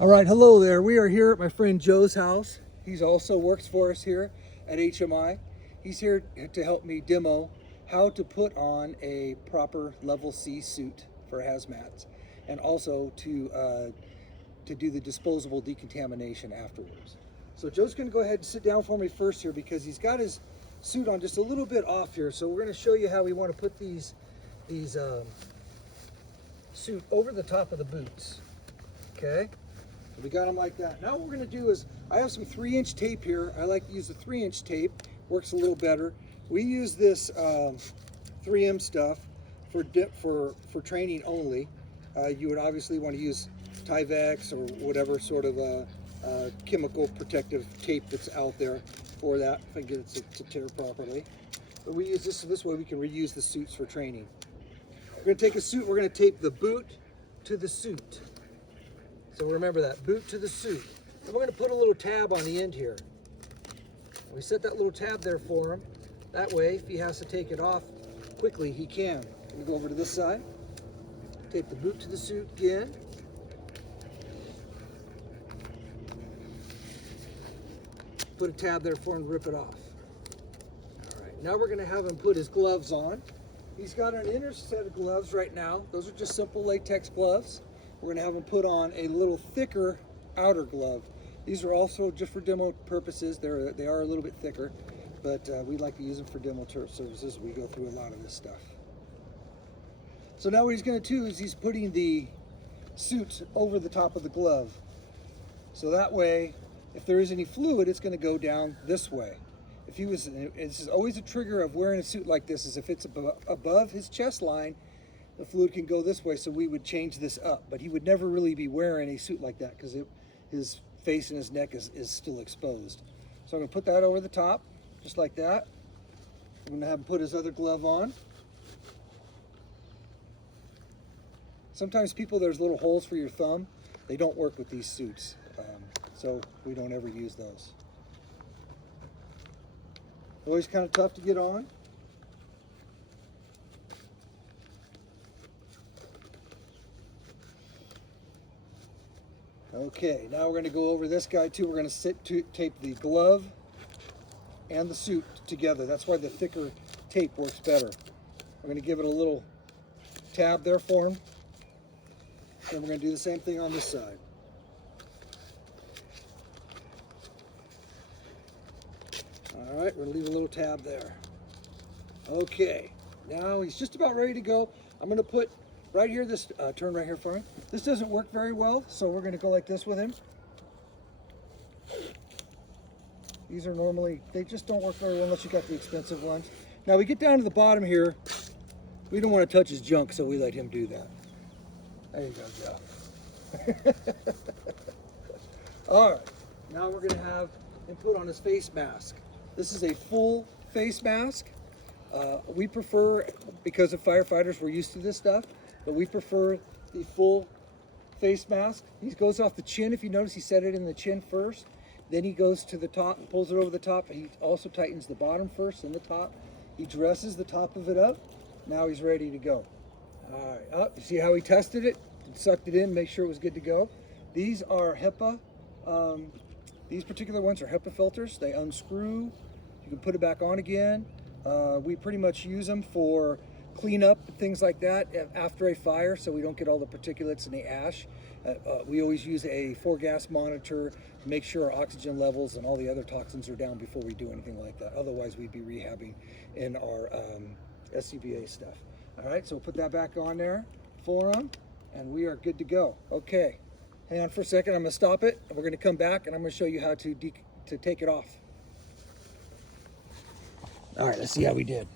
All right, hello there. We are here at my friend Joe's house. He's also works for us here at HMI. He's here to help me demo how to put on a proper level C suit for hazmats, and also to do the disposable decontamination afterwards. So Joe's going to go ahead and sit down for me first here because he's got his suit on just a little bit off here. So we're going to show you how we want to put these suit over the top of the boots. Okay. We got them like that. Now what we're going to do is, I have some 3-inch tape here. I like to use the 3-inch tape. Works a little better. We use this 3M stuff for training only. You would obviously want to use Tyvek or whatever sort of chemical protective tape that's out there for that, if I get it to tear properly. But we use this way we can reuse the suits for training. We're going to take a suit. We're going to tape the boot to the suit. So remember that, boot to the suit. And we're going to put a little tab on the end here. We set that little tab there for him. That way, if he has to take it off quickly, he can. We go over to this side, tape the boot to the suit again. Put a tab there for him to rip it off. All right, now we're going to have him put his gloves on. He's got an inner set of gloves right now. Those are just simple latex gloves. We're going to have them put on a little thicker outer glove. These are also just for demo purposes. They are a little bit thicker, but we like to use them for demo services. We go through a lot of this stuff. So now what he's going to do is he's putting the suit over the top of the glove. So that way, if there is any fluid, it's going to go down this way. If he was, this is always a trigger of wearing a suit like this, is if it's above his chest line, the fluid can go this way, so we would change this up. But he would never really be wearing a suit like that because his face and his neck is still exposed. So I'm going to put that over the top, just like that. I'm going to have him put his other glove on. Sometimes there's little holes for your thumb. They don't work with these suits, so we don't ever use those. Always kind of tough to get on. Okay, now we're going to go over this guy too. We're going to tape the glove and the suit together. That's why the thicker tape works better. We're going to give it a little tab there for him. Then we're going to do the same thing on this side. All right, we're going to leave a little tab there. Okay, now he's just about ready to go. I'm going to put right here, turn right here for me. This doesn't work very well, so we're going to go like this with him. These are normally, they just don't work very well unless you got the expensive ones. Now we get down to the bottom here. We don't want to touch his junk, so we let him do that. There you go, Joe. All right, now we're going to have him put on his face mask. This is a full face mask. We prefer, because of firefighters, we're used to this stuff, but we prefer the full face mask. He goes off the chin. If you notice, he set it in the chin first. Then he goes to the top and pulls it over the top. He also tightens the bottom first and the top. He dresses the top of it up. Now he's ready to go. All right, you see how he tested it? Sucked it in, make sure it was good to go. These are HEPA. These particular ones are HEPA filters. They unscrew. You can put it back on again. We pretty much use them for cleanup and things like that after a fire, so we don't get all the particulates and the ash. We always use a 4-gas monitor to make sure our oxygen levels and all the other toxins are down before we do anything like that. Otherwise, we'd be rehabbing in our SCBA stuff. All right, so we'll put that back on there for them, and we are good to go. Okay, hang on for a second. I'm going to stop it, and we're going to come back, and I'm going to show you how to take it off. All right, let's see how we did.